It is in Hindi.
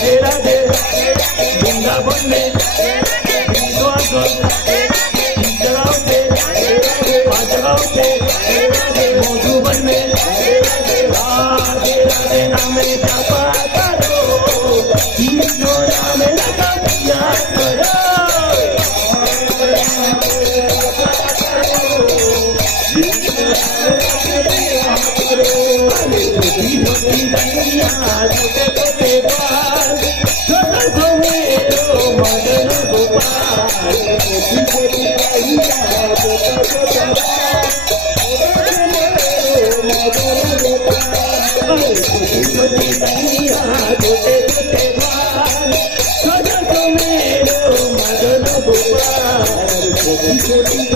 राधे राधे वृंदावन में जगाओ से मधुबन में राधे राधे नाम जपा करो कृष्ण नाम लगा याद करो छोटी